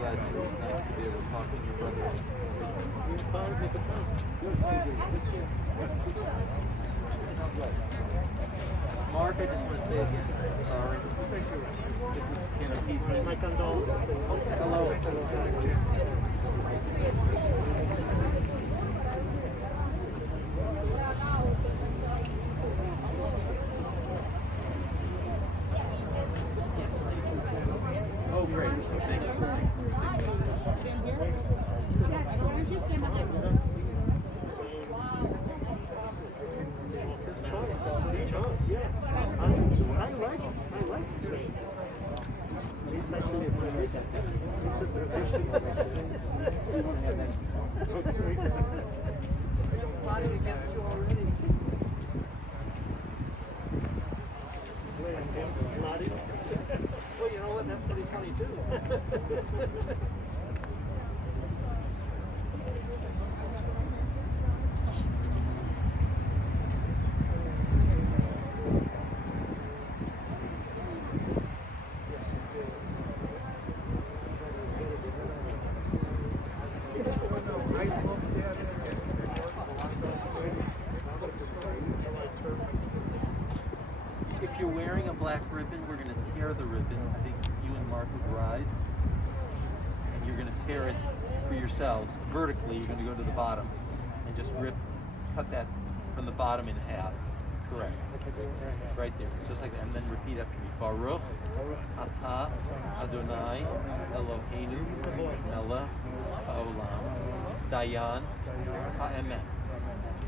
glad it was nice to be able to talk to your brother. Mark, I just want to say again, sorry. This is Ken O'Keefe. My condolences. Hello. Oh, great. Thank you. I like it. It's actually a tradition. It's a tradition. I'm plotting against you already. Well, you know what? That's pretty funny too. If you're wearing a black ribbon, we're going to tear the ribbon. I think you and Mark would rise. And you're going to tear it for yourselves vertically. You're going to go to the bottom and just cut that from the bottom in half. Correct. Right there, just like that. And then repeat after me. Baruch atah Adonai Eloheinu melech haolam dayan ha'emet.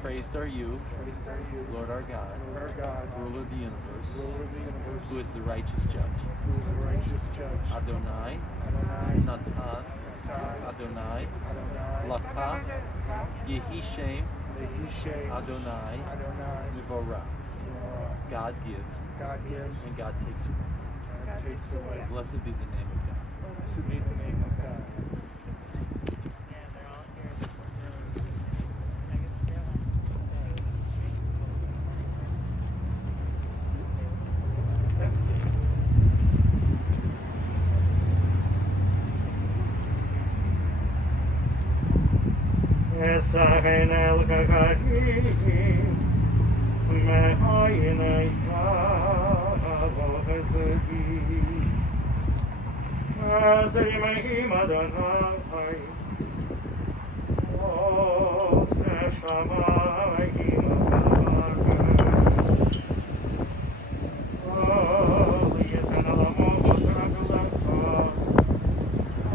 Praised are you, Lord our God, ruler of the universe, who is the righteous judge. Adonai, Natan, Adonai, Laka, Yehi Shem, Adonai, Mivorah. God gives, and God takes away. Blessed be the name of God. Esahen el kakarim, me'ayinay ha'avohezegi. Azrimehim Adonai, o seshamayim ha'akar. O yeten alamot raglecha,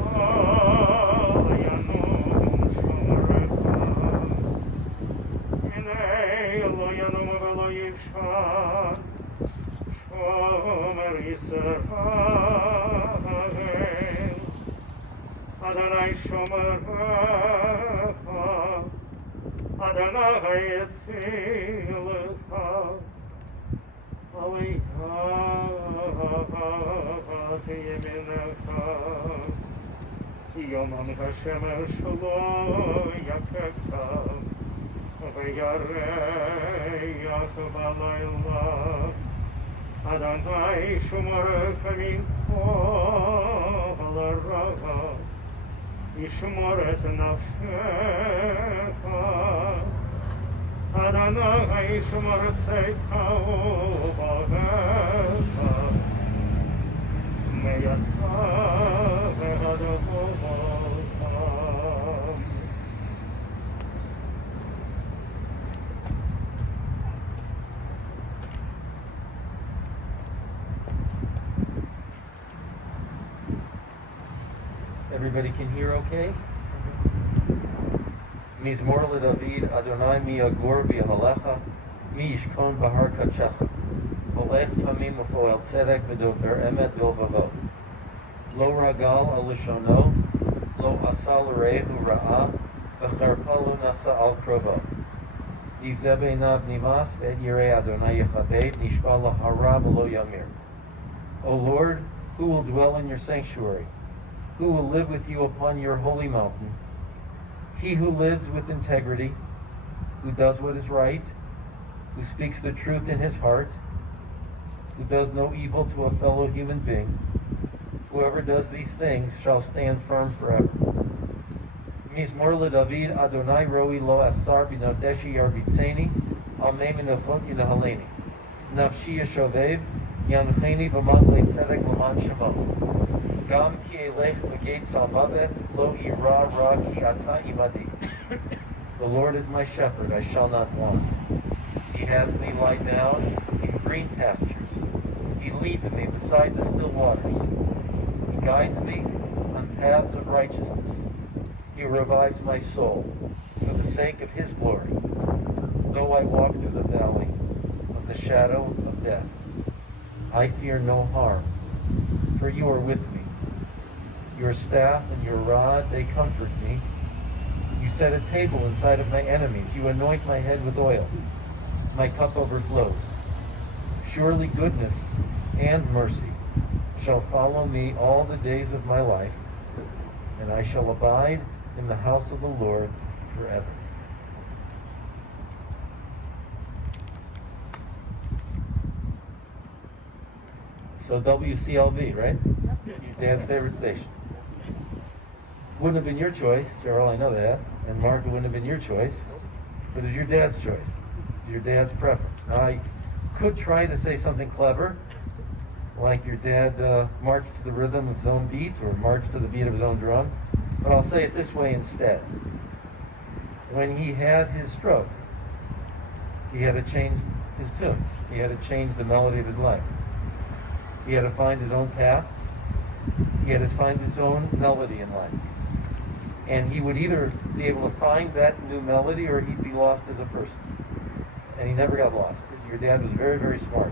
o yanum shorecha. Inei lo yanum velo yivshan, shomer yisrael. Adonai shomer, Adonai etzilecha, Alecha tiyeminecha, Yomam Hashem shelo yakecha, Ve'yareich b'layla, Adonai shomerecha min kol hara. ישמור את נפשך, אדוני ישמור צאתך ובאך, מידך ועד רחובך. Everybody can hear okay? Mizmor LeDavid, Adonai mi yagor b'yahalecha, mi yishkon bahar kadshecha. Holech tamim ufoel tzedek v'dover emet v'lvavot. Lo ragal al lishono, lo asal rehu ra'ah, v'charpalu nasa al krovo. Nivzeh beinav nimas, et yirei Adonai yechabed, nishpa lahara v'lo yamir. O Lord, who will dwell in your sanctuary? Who will live with you upon your holy mountain? He who lives with integrity, who does what is right, who speaks the truth in his heart, who does no evil to a fellow human being, Whoever does these things shall stand firm forever. Mizmor leDavid Adonai roi lo afsar b'nodeshi yarbitzeni al mei minafot yinahaleni. Nafshi yashovev yancheni v'maglei tzedek l'man shemo. Gam ki elech v'gates al mavet lo ira ra ki ata imadi. The Lord is my shepherd, I shall not want. He has me lie down in green pastures. He leads me beside the still waters. He guides me on paths of righteousness. He revives my soul for the sake of his glory. Though I walk through the valley of the shadow of death, I fear no harm, for you are with me. Your staff and your rod, they comfort me. You set a table inside of my enemies. You anoint my head with oil. My cup overflows. Surely goodness and mercy shall follow me all the days of my life, and I shall abide in the house of the Lord forever. So WCLV, right? Your dad's favorite station. Wouldn't have been your choice, Cheryl, I know that. And Mark, it wouldn't have been your choice. But it's your dad's choice. Your dad's preference. Now, I could try to say something clever, like your dad marched to the rhythm of his own beat, or marched to the beat of his own drum. But I'll say it this way instead. When he had his stroke, he had to change his tune. He had to change the melody of his life. He had to find his own path. He had to find his own melody in life. And he would either be able to find that new melody, or he'd be lost as a person. And he never got lost. Your dad was very, very smart.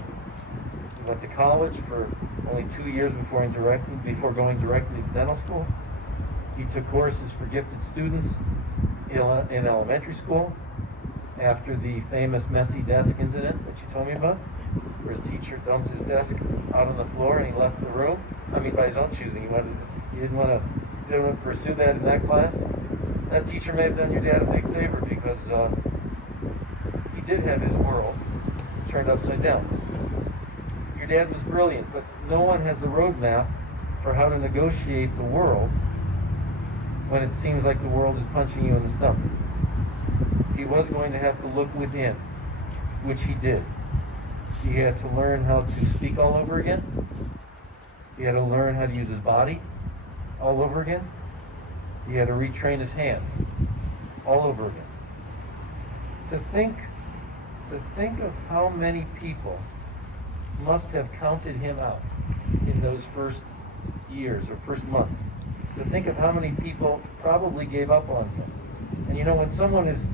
He went to college for only 2 years before going directly to dental school. He took courses for gifted students in elementary school after the famous messy desk incident that you told me about, where his teacher dumped his desk out on the floor and he left the room. I mean, by his own choosing. He didn't want to pursue that in that class. That teacher may have done your dad a big favor, because he did have his world turned upside down. Your dad was brilliant, but no one has the roadmap for how to negotiate the world when it seems like the world is punching you in the stomach. He was going to have to look within, which he did. He had to learn how to speak all over again. He had to learn how to use his body all over again. He had to retrain his hands all over again. To think of how many people must have counted him out in those first years or first months. To think of how many people probably gave up on him. And you know, when someone is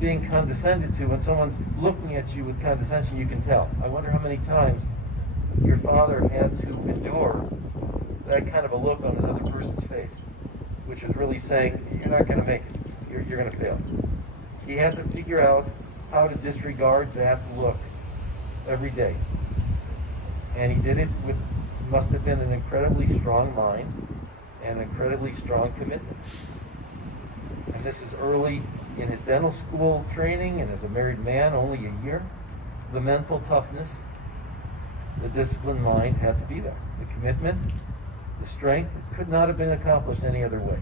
being condescended to, when someone's looking at you with condescension, you can tell. I wonder how many times your father had to endure that kind of a look on another person's face, which is really saying, you're not going to make it. You're going to fail. He had to figure out how to disregard that look every day. And he did it with, must have been an incredibly strong mind and incredibly strong commitment. And this is early in his dental school training, and as a married man, only a year. The mental toughness, the disciplined mind had to be there. The commitment, the strength, it could not have been accomplished any other way.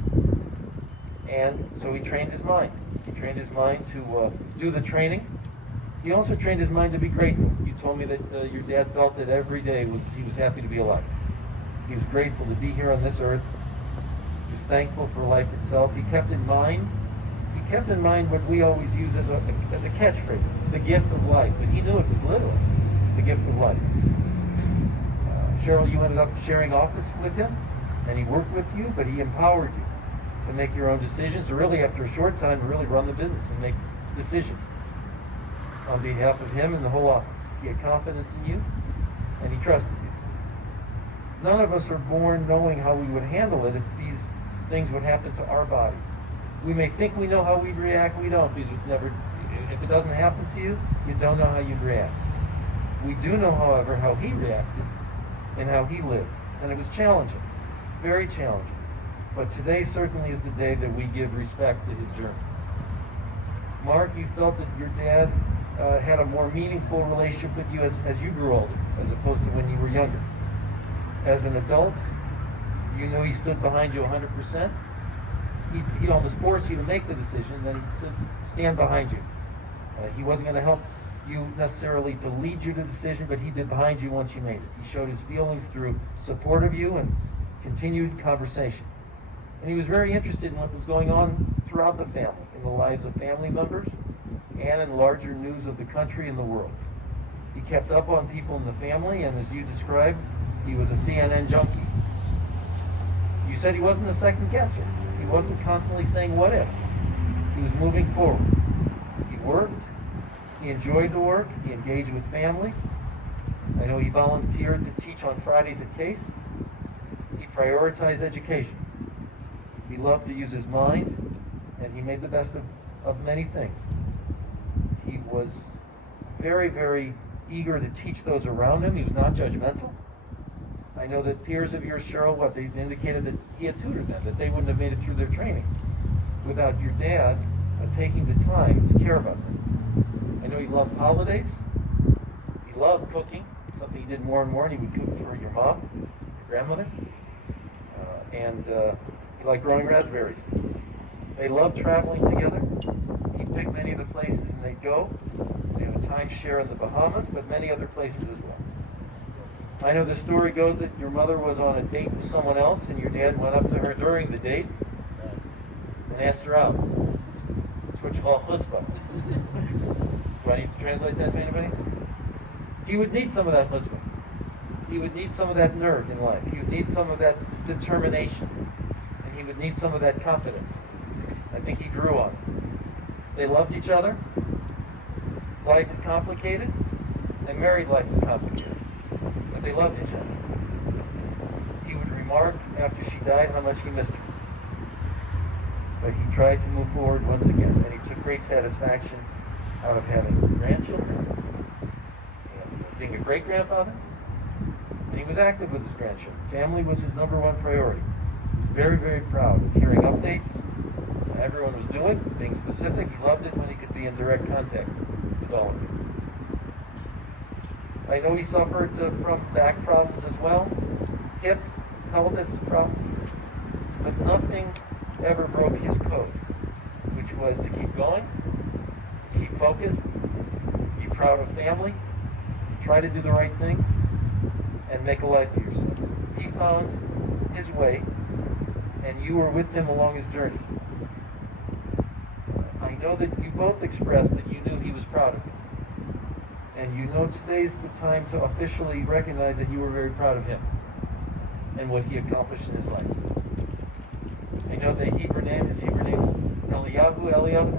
And so he trained his mind. He trained his mind to do the training. He also trained his mind to be grateful. You told me that your dad felt that every day he was happy to be alive. He was grateful to be here on this earth. He was thankful for life itself. He kept in mind what we always use as a catchphrase, the gift of life. But he knew it was literally the gift of life. Cheryl, you ended up sharing office with him, and he worked with you, but he empowered you to make your own decisions, or really after a short time to really run the business and make decisions on behalf of him and the whole office. He had confidence in you, and he trusted you. None of us are born knowing how we would handle it if these things would happen to our bodies. We may think we know how we'd react, we don't, because if it doesn't happen to you, you don't know how you'd react. We do know, however, how he reacted and how he lived. And it was challenging, very challenging. But today certainly is the day that we give respect to his journey. Mark, you felt that your dad had a more meaningful relationship with you as you grew older, as opposed to when you were younger. As an adult, you knew he stood behind you 100%, he'd almost force you to make the decision, then to stand behind you. He wasn't going to help you necessarily to lead you to the decision, but he did behind you once you made it. He showed his feelings through support of you and continued conversation. And he was very interested in what was going on throughout the family, in the lives of family members, and in larger news of the country and the world. He kept up on people in the family, and as you described, he was a CNN junkie. You said he wasn't a second guesser. He wasn't constantly saying what if. He was moving forward. He worked. He enjoyed the work. He engaged with family. I know he volunteered to teach on Fridays at Case. He prioritized education. He loved to use his mind, and he made the best of many things. He was very, very eager to teach those around him. He was not judgmental. I know that peers of yours, Cheryl, they indicated that he had tutored them, that they wouldn't have made it through their training without your dad taking the time to care about them. I know he loved holidays. He loved cooking, something he did more and more, and he would cook for your mom, your grandmother. And he liked growing raspberries. They loved traveling together. He picked many of the places and they'd go. They had a timeshare in the Bahamas, but many other places as well. I know the story goes that your mother was on a date with someone else, and your dad went up to her during the date and asked her out. That's what you call chutzpah. Do I need to translate that to anybody? He would need some of that chutzpah. He would need some of that nerve in life. He would need some of that determination. And he would need some of that confidence. I think he drew on it. They loved each other. Life is complicated, and married life is complicated. But they loved each other. He would remark after she died how much he missed her. But he tried to move forward once again, and he took great satisfaction out of having grandchildren, and being a great-grandfather, and he was active with his grandchildren. Family was his number one priority. He was very, very proud of hearing updates. Everyone was doing, being specific. He loved it when he could be in direct contact with all of you. I know he suffered from back problems as well, hip, pelvis problems, but nothing ever broke his code, which was to keep going, keep focused, be proud of family, try to do the right thing, and make a life for yourself. He found his way, and you were with him along his journey. I know that you both expressed that you knew he was proud of you. And you know today's the time to officially recognize that you were very proud of him and what he accomplished in his life. I know the Hebrew name is Eliyahu.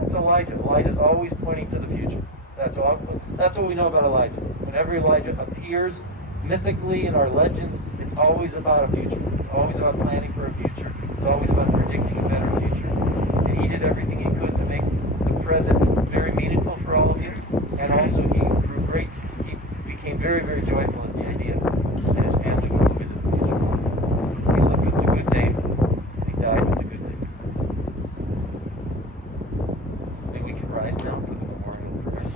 It's Elijah. Elijah's always pointing to the future. That's what we know about Elijah. Whenever Elijah appears mythically in our legends, it's always about a future. It's always about planning for a future. It's always about predicting a better future. And he did everything he could to make the present very meaningful for all of you. And also he became very, very joyful at the idea that his family would move into the future. He lived with the good David. He died with the good David. Maybe we can rise now for the memorial prayer.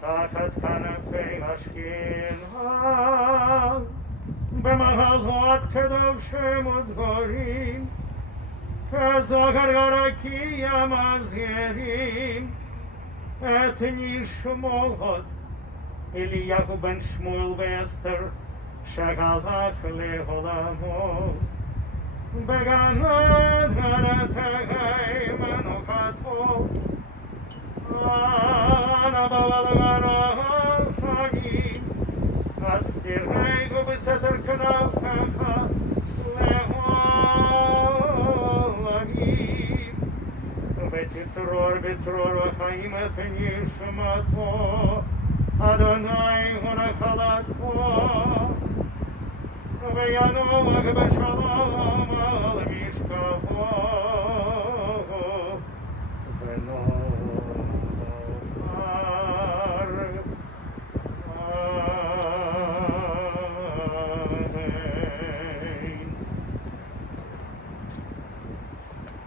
תחת כנפי השכינה, במחלות קדושים ודברים, כזכר הרקיע מזהירים, את נשמות אליהו בן שמואל ואסתר, שהלך לעולמו. בגן עדנתי מנוחתו, אנה בלבנה חגים, אסתירהו בסתר כנפיך לעולמים. ותצרור בצרור החיים את נשמתו, אדוני הוא נחלתו, וינוח בשלום על משכבו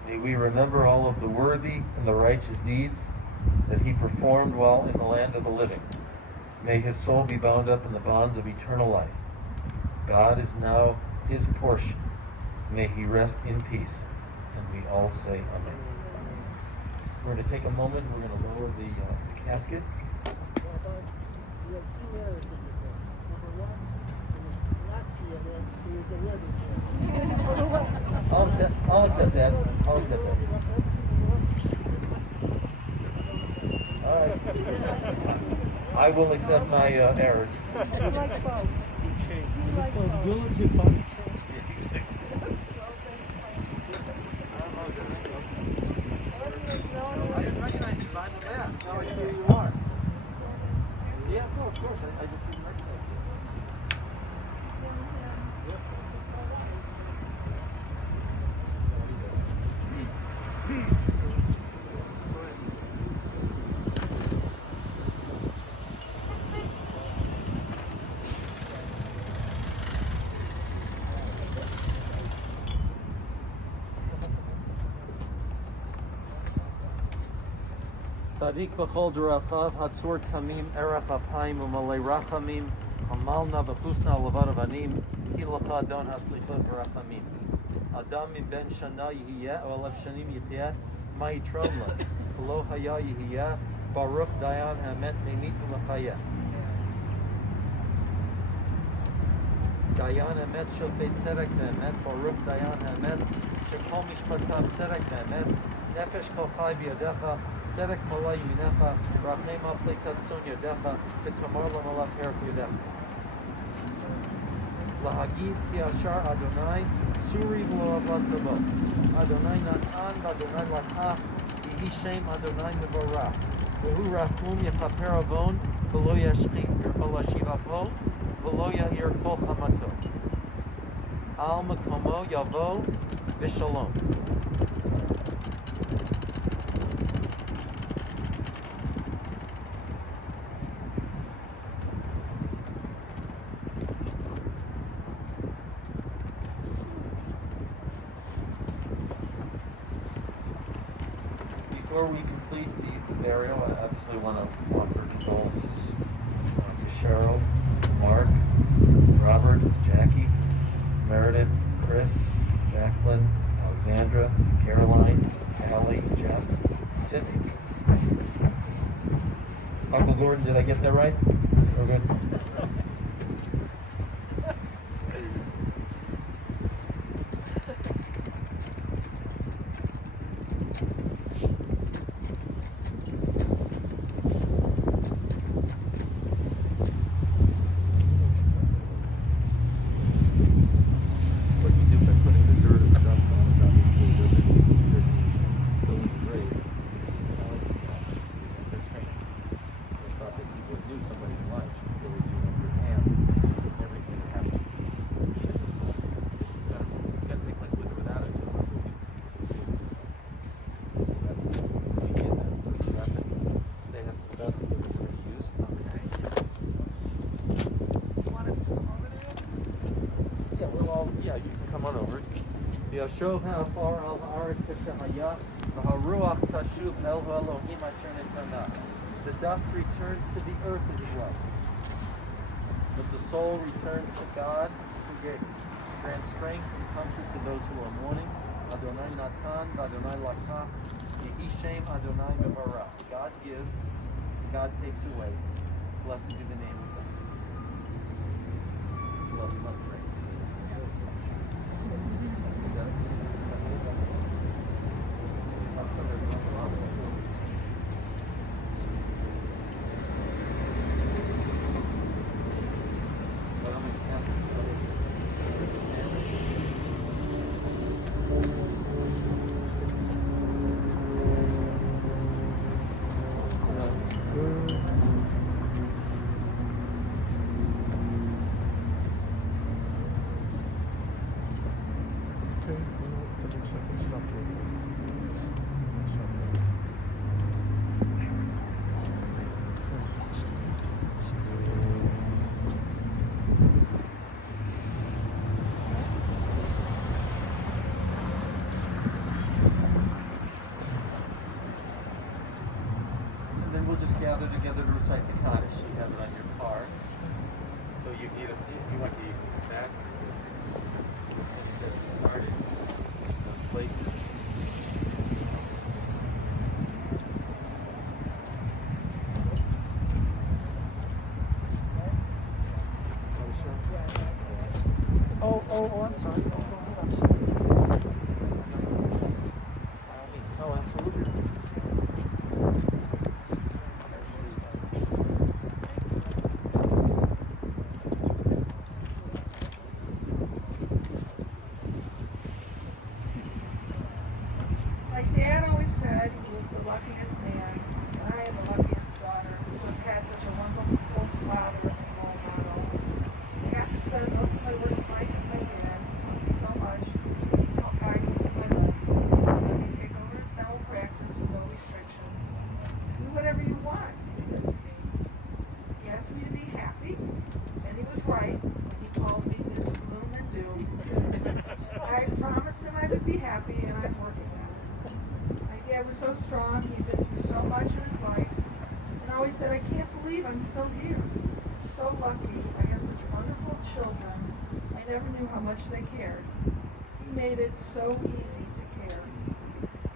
May we remember all of the worthy and the righteous deeds that he performed while in the land of the living. May his soul be bound up in the bonds of eternal life. God is now his portion. May he rest in peace. And we all say amen. We're going to take a moment. We're going to lower the casket. We have two errors in the book. Number one, it was Nazi and then it was the wedding. I'll accept that. I'll accept that. All right. I will accept my errors. You like both. You like both. I didn't recognize you behind the mask. Now I see who you are. Yeah, no, of course. I just didn't recognize you. Tzadik b'chol d'rachav, hatzur tamim, erech apayim, u'malei rachamim, hamalna v'chusna levad avanim, hilacha don haslichot v'rachamim. Adam min ben shana yihiyeh, o alav shanim yitiyeh, ma yitron lo, v'lo haya yihiyeh, baruch dayan hamet memit u'lechayeh. Dayan hamet shofet tzedek v'emet, baruch dayan hamet, shekol mishpatam tzedek v'emet, nefesh kol chai b'yadecha, Tzedek malay yinecha, rachem aplei tatzon yadecha, v'tamar lamalach herf yadecha. Lahagid ki ashar Adonai, suri v'lo avad tavo. Adonai natan v'Adonai lakach, yihi shem Adonai mevorach. V'hu rachum yechaper avon, v'lo yashchit v'lo shivapo, v'lo yahir kol chamato. Al makomo yavo v'shalom. Before we complete the burial, I obviously want to offer condolences to Cheryl, Mark, Robert, Jackie, Meredith, Chris, Jacqueline, Alexandra, Caroline, Allie, Jeff, Cindy. Uncle Gordon, did I get that right? We're good? Yashov ha'afar al ha'aretz k'shehaya, v'haruach tashuv el ha'elohim asher netana. The dust returns to the earth as it was, but the soul returns to God who gave. Grant strength and comfort to those who are mourning. Adonai natan, v'Adonai lakach, yehi shem Adonai mevarach. God gives, God takes away. Blessed be the name of God. Let's pray. Oh, I'm sorry. Oh, go ahead. I'm sorry. Oh, absolutely. My dad always said he was the luckiest man, and I am the luckiest daughter to have had such a wonderful father and role model. I got to spend most of my working life with my dad. He taught me so much. He helped guide me through my life. He let me take over his dental practice with no restrictions. Do whatever you want, he said to me. He asked me to be happy, and he was right when he called me Miss Gloom and Doom. I promised him I would be happy, and I'm working on it. My dad was so strong, he'd been through so much in his life, and always said, I can't believe I'm still here. I'm so lucky. I have such wonderful children. I never knew how much they cared. He made it so easy to care.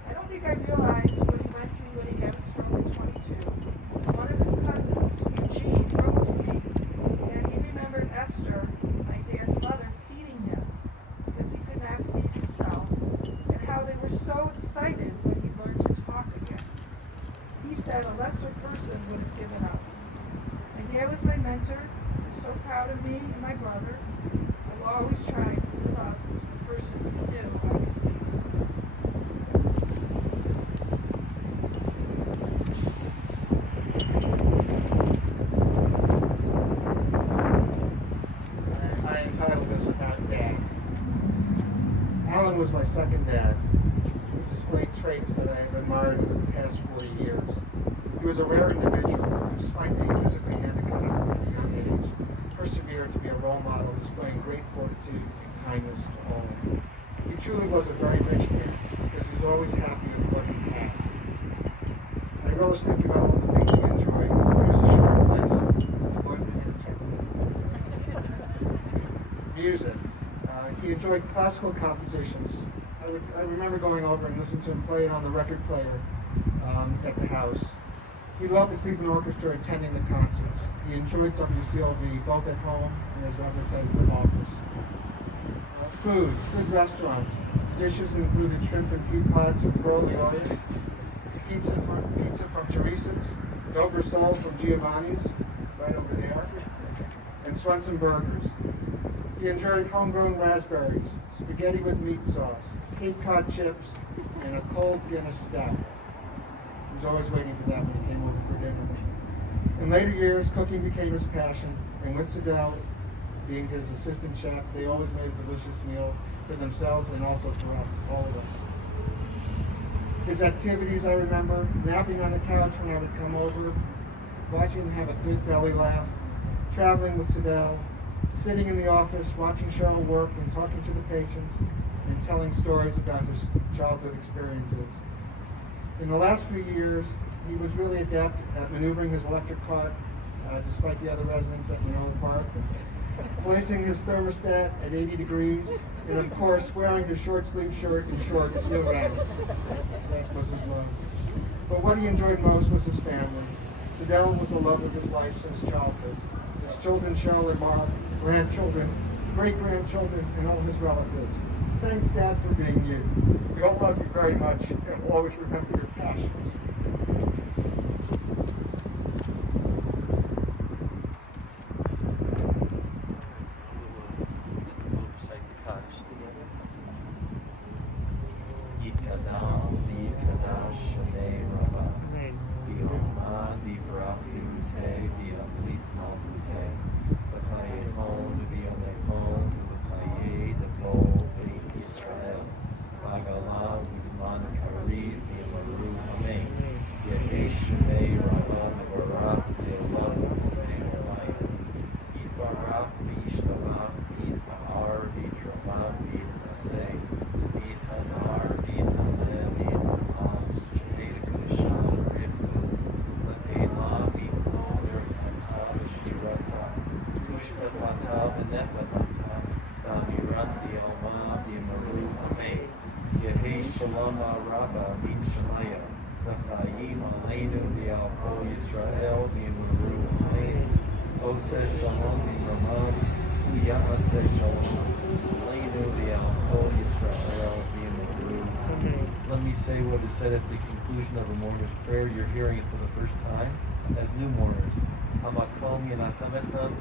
I don't think I realized what he went through when he had a stroke at 22. One of his cousins, Eugene, wrote to me, and he remembered Esther, my dad's mother, feeding him because he could not feed himself, and how they were so excited when he learned to talk again. He said a lesser person would have given up. My dad was my mentor. He was so proud of me and my brother. I will always try to live up to the person who knew I could be. I entitled this about Dad. Allan was my second dad. He displayed traits that I have admired over the past 40 years. He was a rare individual who, despite being physically handicapped at a young age, persevered to be a role model, displaying great fortitude and kindness to all. He truly was a very rich man because he was always happy with what he had. I relish thinking about all the things he enjoyed. He was a short place. Music. He enjoyed classical compositions. I remember going over and listening to him play it on the record player at the house. He loved the Sleeping Orchestra, attending the concerts. He enjoyed WCLV both at home and, as Robert said, in the office. Food, good restaurants. Dishes included shrimp and pea pots from Pearl Orient, pizza from Teresa's, Dover Soul from Giovanni's, right over there, and Swenson Burgers. He enjoyed homegrown raspberries, spaghetti with meat sauce, Cape Cod chips, and a cold Guinness stout. He was always waiting for that when he came over for dinner. In later years, cooking became his passion, and with Sidel being his assistant chef, they always made a delicious meal for themselves and also for us, all of us. His activities, I remember, napping on the couch when I would come over, watching him have a good belly laugh, traveling with Sidel, sitting in the office, watching Cheryl work and talking to the patients, and telling stories about his childhood experiences. In the last few years, he was really adept at maneuvering his electric cart, despite the other residents at Manila Park, placing his thermostat at 80 degrees, and of course, wearing his short-sleeve shirt and shorts year-round. That was his love. But what he enjoyed most was his family. Sidel was the love of his life since childhood. His children, Cheryl and Mark, grandchildren, great-grandchildren, and all his relatives. Thanks, Dad, for being you. We all love you very much, and we'll always remember your passions. Recite the Kaddish together. Yikadam, Yikadash, Shanei Rabba, Yoma, Divrach, Yute, Yablit, Malute, Bakaye Hon, Vione Hon, Bakaye, the Gold, Beit Israel, Bagala, Uzman, Karid, Yamaru, Amen. Yehesh, Shanei Rabba, Navarach, Leolad, Leolad, Yitbarach, Yishtabach, Yitahar, Yitrabach, Yitaseh, Yitadar, Yitaleh, Yitaham, Shaheda Kushal, Rifku, Lepela, Yitmolder, Kata, Shirata, Tushtatata, Venetata, Damirat, Yoma, Yimaru, Amen. Yehi Shalom Rabba, Min Shemaya, Lefayim, Aleinu, Yalko, Yisrael, Yimaru, Amen. Ose Shalom, Yimramah, Ya'aseh Shalom, Let me say what is said at the conclusion of a mourner's prayer. You're hearing it for the first time as new mourners. Hamakom Yenachamechem,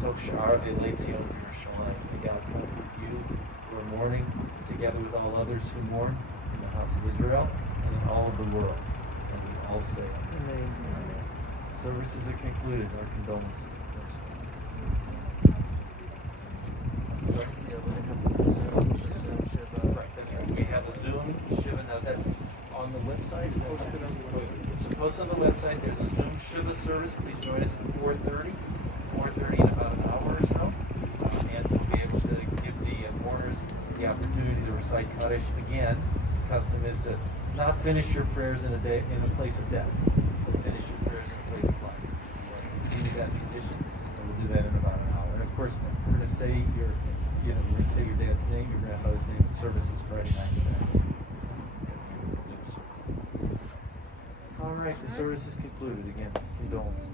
B'tok Sha'ar Elei Tzion Yerushalayim. May God comfort you who are mourning, together with all others who mourn in the house of Israel and in all of the world. And we all say Amen. Services are concluded. Our condolences. Right, that's right. We have a Zoom Shiva. Now, is that on the website? It's posted on the website. There's a Zoom Shiva service. Please join us at 4:30. 4:30 in about an hour or so. And we'll be able to give the mourners the opportunity to recite Kaddish again. The custom is to not finish your prayers in a place of death, but finish your prayers in a place of life. So continue that tradition, and we'll do that in about an hour. And of course, we're going to say your dad's name, your grandfather's name, and services Friday night. All right, the service is concluded. Again, condolences.